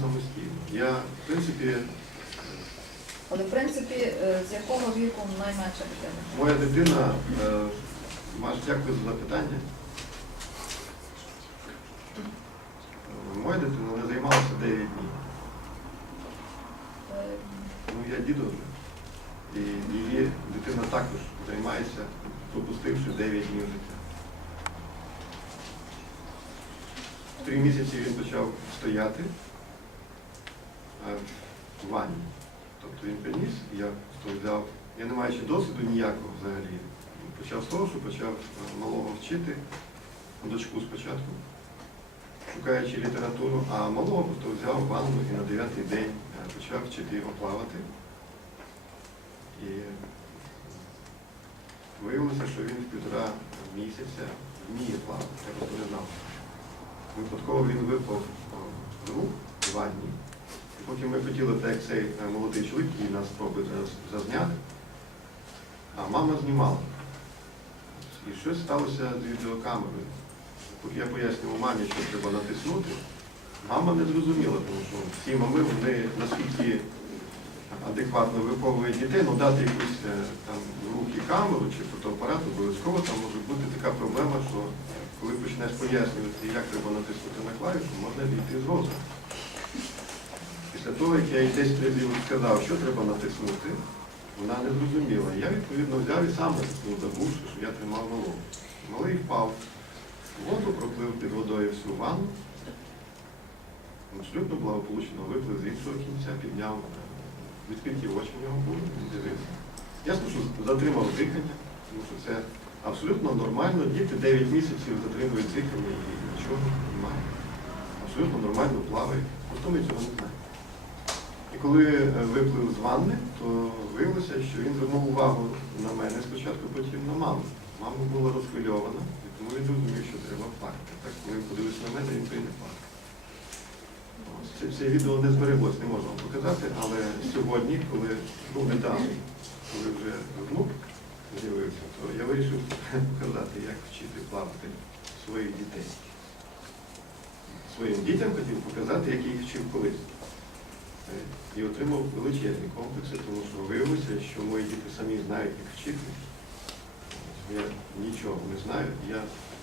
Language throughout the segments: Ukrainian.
самостійно. Я, в принципі, Але в принципі, е, з якого віку найменша дитина? моя дитина, е, Маш, дякую за запитання. Е, Моя дитина не займалася 9 днів. Е, Ну, я дідо вже. І її дитина також займається, пропустивши 9 днів життя. В три місяці він почав стояти в ванні. Тобто він приніс, я взяв, я не маючи досвіду ніякого взагалі. Почав з того, що почав е, малого вчити, дочку спочатку, шукаючи літературу, а малого просто взяв ванну і на дев'ятий день е, почав вчити його плавати. І виявилося, що він в півтора місяця вміє плавати, я просто не знав. Випадково він випав з рук в ванні. Поки ми хотіли, так як цей е, молодий чоловік, який нас спробує зазняти, а мама знімала. І щось сталося з відеокамерою. Поки я пояснював мамі, що треба натиснути, мама не зрозуміла, тому що всі мами, вони наскільки адекватно виховують дітей, ну дати якусь е, там в руки камеру чи фотоапарат, обов'язково там може бути така проблема, що коли почнеш пояснювати, як треба натиснути на клавішу, можна війти з розуму. Після того, як я їй 10 разів сказав, що треба натиснути, вона не зрозуміла. Я відповідно взяв і сам забувши, що я тримав малого. Малий впав воду, проплив під водою всю ванну. Абсолютно благополучно виплив з іншого кінця, підняв відкриті очі в нього були, дивився. Ясно, що затримав дихання, тому що це абсолютно нормально. Діти 9 місяців затримують дихання і нічого немає. Абсолютно нормально плавають. Просто ми цього не знаємо. Коли е, виплив з ванни, то виявилося, що він звернув увагу на мене спочатку, потім на маму. Мама була розхвильована, і тому він зрозумів, що треба плакати. Так, коли він подивився на мене, він прийде плакати. Це, відео не збереглось, не можу вам показати, але сьогодні, коли був недавно, коли вже внук з'явився, то я вирішив показати, як вчити плавати своїх дітей. Своїм дітям хотів показати, як я їх вчив колись. Е, І отримав величезні комплекси, тому що виявилося, що мої діти самі знають, як вчити. Я нічого не знаю. Я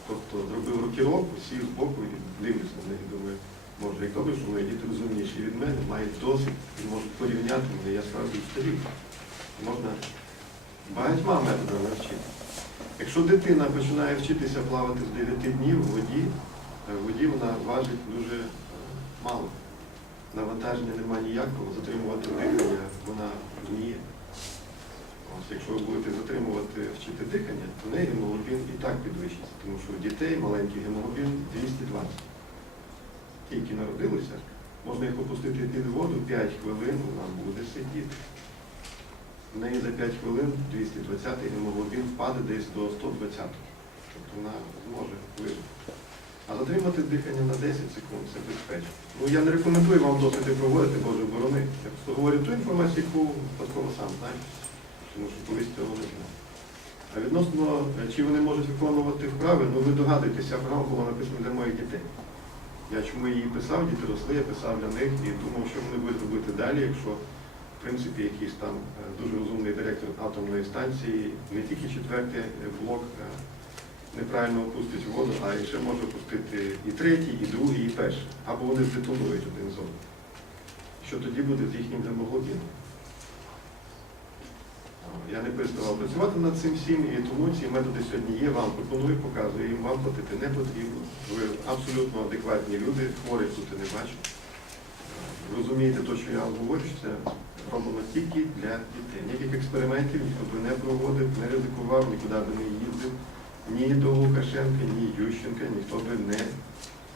просто зробив рокіровку, сів з боку і дивлюсь на них. Думаю, може, як добре, що мої діти розумніші від мене, мають досвід і можуть порівняти мене, я справді старий. Можна багатьма методами навчити. Якщо дитина починає вчитися плавати з 9 днів в воді, е, в воді вона важить дуже е, мало. Навантаження немає ніякого, затримувати дихання вона вміє. Ось, якщо ви будете затримувати, вчити дихання, то в неї гемоглобін і так підвищиться, тому що у дітей маленький гемоглобін 220. Тільки народилися, можна їх опустити під воду 5 хвилин, вона буде сидіти. В неї за 5 хвилин 220 гемоглобін впаде десь до 120. Тобто вона зможе вижити. А затримати дихання на 10 секунд це безпечно. Ну я не рекомендую вам досліди проводити, Боже борони. Я просто говорю ту інформацію, яку випадково сам знаю, тому що колись цього не знав. А відносно, е, чи вони можуть виконувати вправи, ну ви догадуєтеся, програма була написана для моїх дітей. Я чому її писав, діти росли, я писав для них і думав, що вони будуть робити далі, якщо в принципі якийсь там е, дуже розумний директор атомної станції, не тільки четвертий блок е, неправильно опустить воду, а ще може опустити і третій, і другий, і перший. Або вони здетонують один з одним. Що тоді буде з їхнім гемоглобіном? Я не переставав працювати над цим всім, і тому ці методи сьогодні є, вам пропоную, показую, їм вам платити не потрібно. Ви абсолютно адекватні люди, хворих тут і не бачу. Розумієте те, що я вам говорю, що це робимо тільки для дітей. Ніяких експериментів ніхто би не проводив, не ризикував, нікуди би не їздив. Ні до Лукашенка, ні Ющенка, ніхто би не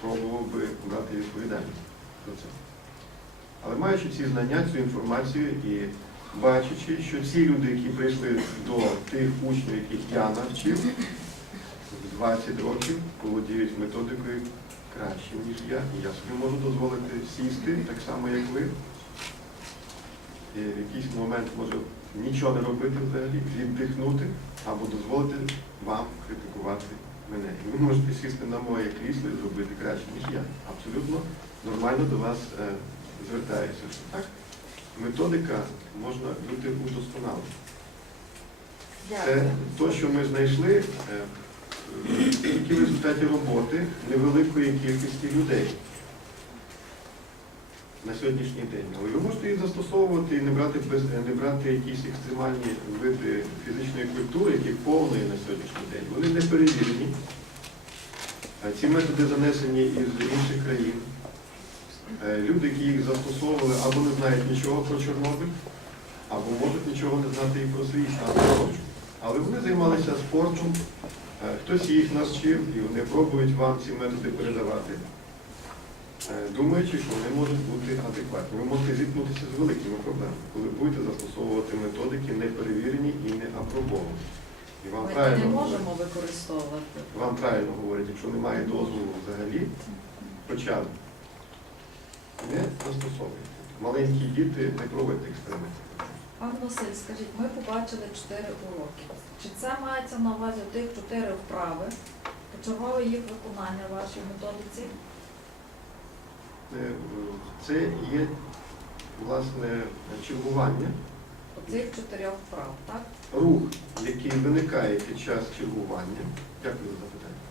пробував би брати відповідальність за це. Але маючи ці знання, цю інформацію і бачачи, що ці люди, які прийшли до тих учнів, яких я навчив, в 20 років володіють методикою краще, ніж я. І я собі можу дозволити сісти, так само, як ви. І в якийсь момент може нічого не робити взагалі, віддихнути або дозволити вам критикувати мене. І ви можете сісти на моє крісло і зробити краще, ніж я. Абсолютно нормально до вас е, звертається, так, методика можна бути удосконалена. Це те, що ми знайшли е, е, тільки в результаті роботи невеликої кількості людей на сьогоднішній день. Ви можете їх застосовувати і не брати, без, не брати якісь екстремальні види фізичної культури, які повної на сьогоднішній день. Вони не перевірені. Ці методи занесені із інших країн. Е, Люди, які їх застосовували, або не знають нічого про Чорнобиль, або можуть нічого не знати і про свій стан. Але вони займалися спортом, е, хтось їх навчив, і вони пробують вам ці методи передавати, думаючи, що вони можуть бути адекватні. Ви можете зіткнутися з великими проблемами, коли будете застосовувати методики не перевірені і не апробовані. І вам Ми правильно говорять, можемо використовувати. вам правильно говорять, якщо немає дозволу взагалі, хоча не застосовуйте. Маленькі діти не проводять експерименти. Пан Василь, скажіть, ми побачили чотири уроки. Чи це мається на увазі тих чотири вправи? Почергове їх виконання в вашій методиці? Е, Це є власне чергування, Оцих чотирьох вправ, так? рух, який виникає під час чергування. Дякую за запитання.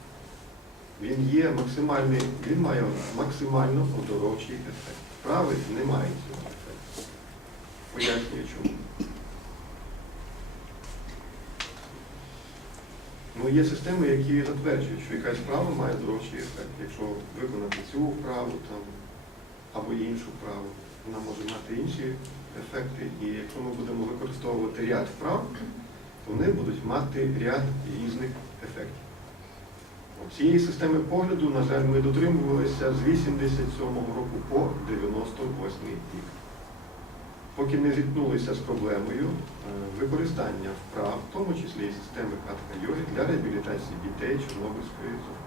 Він є максимальний, він має максимально оздоровчий ефект. Вправи не мають цього ефекту. Пояснюю чому. Ну, є системи, які затверджують, що якась вправа має здоровчий ефект. Якщо виконати цю вправу там, або іншу вправу, вона може мати інші ефекти. І якщо ми будемо використовувати ряд вправ, вони будуть мати ряд різних ефектів. Цієї системи погляду, на жаль, ми дотримувалися з 87-го року по 98-й рік. Поки не зіткнулися з проблемою е, використання вправ, в тому числі і системи хатка йоги для реабілітації дітей Чорнобильської зони.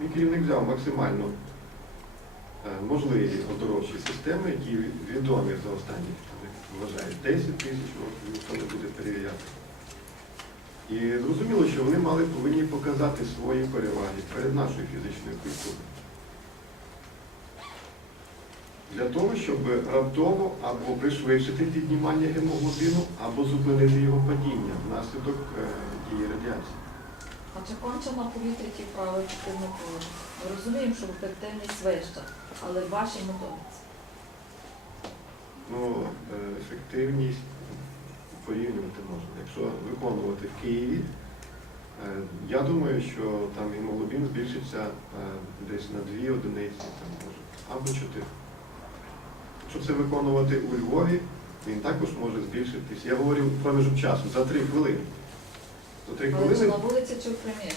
Мій керівник взяв максимально можливі оздоровчі системи, які відомі за останні, вважають, 10 тисяч років, ніхто не буде перевіряти. І зрозуміло, що вони мали повинні показати свої переваги перед нашою фізичною культурою. Для того, щоб раптово або пришвидшити піднімання гемоглобіну, або зупинити його падіння внаслідок е, дії радіації. А чи конче на повітрі ті вправи ефективно проводять? Ми розуміємо, що ефективність вища, але в вашій методиці. Ну, е, ефективність порівнювати можна. Якщо виконувати в Києві, е, я думаю, що там гемоглобін збільшиться е, десь на 2 одиниці, там, може, або 4. Якщо це виконувати у Львові, він також може збільшитись. Я говорю проміжок часу за 3 хвилини. 3 Але хвилини на вулиці, чи в приміщенні?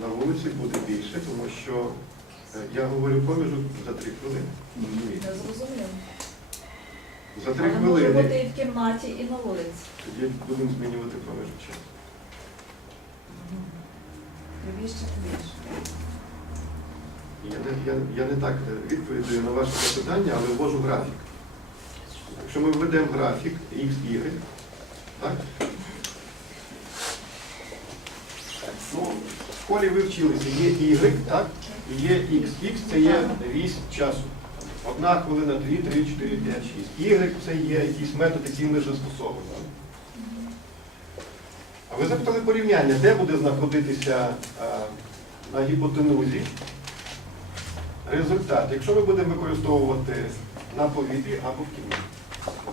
на вулиці буде більше, тому що е, я говорю проміжок за 3 хвилини. Не зрозуміло. За 3 Але може хвилини. бути і в кімнаті, і на вулиці. Тоді будемо змінювати проміжок часу. Більше. Я не, я, я не так е, відповідаю на ваше запитання, але ввожу графік. Якщо ми введемо графік X, Y, так? Ну, в школі ви вчилися, є Y, так? І є X. X це є вісь часу. Одна хвилина, 2, 3, 4, 5, 6. Y це є якийсь метод, який ми вже застосовуємо. А ви запитали порівняння, де буде знаходитися а, на гіпотенузі результат, якщо ми будемо використовувати на повітрі або в кімнаті.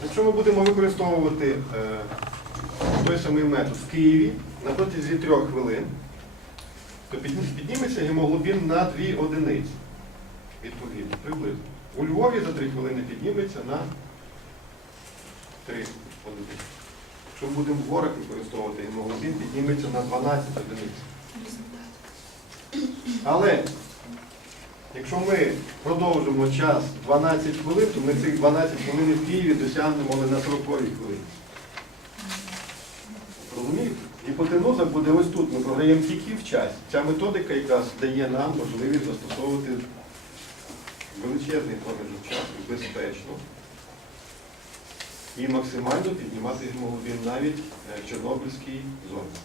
Якщо ми будемо використовувати е, той самий метод в Києві на протязі трьох хвилин, то підніметься гемоглобін на 2 одиниці. Відповідно, приблизно. У Львові за 3 хвилини підніметься на 3 одиниці. Якщо будемо в горах використовувати гемоглобін, підніметься на 12 одиниць. Але Якщо ми продовжимо час 12 хвилин, то ми цих 12 хвилин в Києві досягнемо але на 40 хвилин. Розумієте? Гіпотенуза буде ось тут. Ми програємо тільки в час. Ця методика якраз дає нам можливість застосовувати величезний проміжок часу безпечно і максимально піднімати гемоглобін навіть е, в Чорнобильській зоні.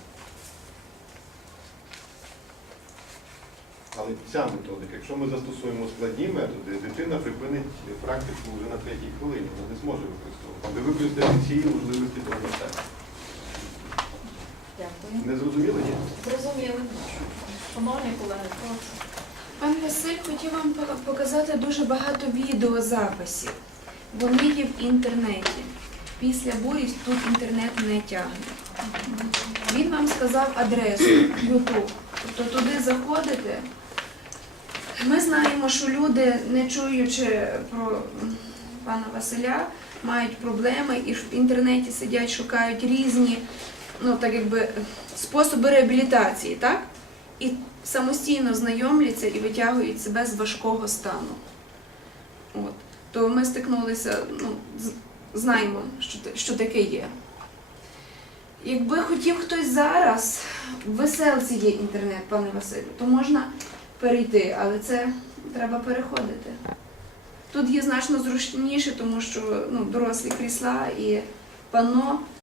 Але ця методика, якщо ми застосуємо складні методи, дитина припинить практику вже на третій хвилині, вона не зможе використовувати. Аби використати ці можливості до. Дякую. Не зрозуміло, ні? Зрозуміли. Шановні колеги, прошу. Пан Василь хотів вам показати дуже багато відеозаписів. Вони є в інтернеті. Після бурі тут інтернет не тягне. Він вам сказав адресу YouTube. Тобто туди заходите. Ми знаємо, що люди, не чуючи про пана Василя, мають проблеми і в інтернеті сидять, шукають різні ну, так якби, способи реабілітації, так? І самостійно знайомляться і витягують себе з важкого стану. От. То ми стикнулися, ну, знаємо, що, що таке є. Якби хотів хтось зараз, в веселці є інтернет, пане Василю, то можна перейти, але це треба переходити. Тут є значно зручніше, тому що ну, дорослі крісла і пано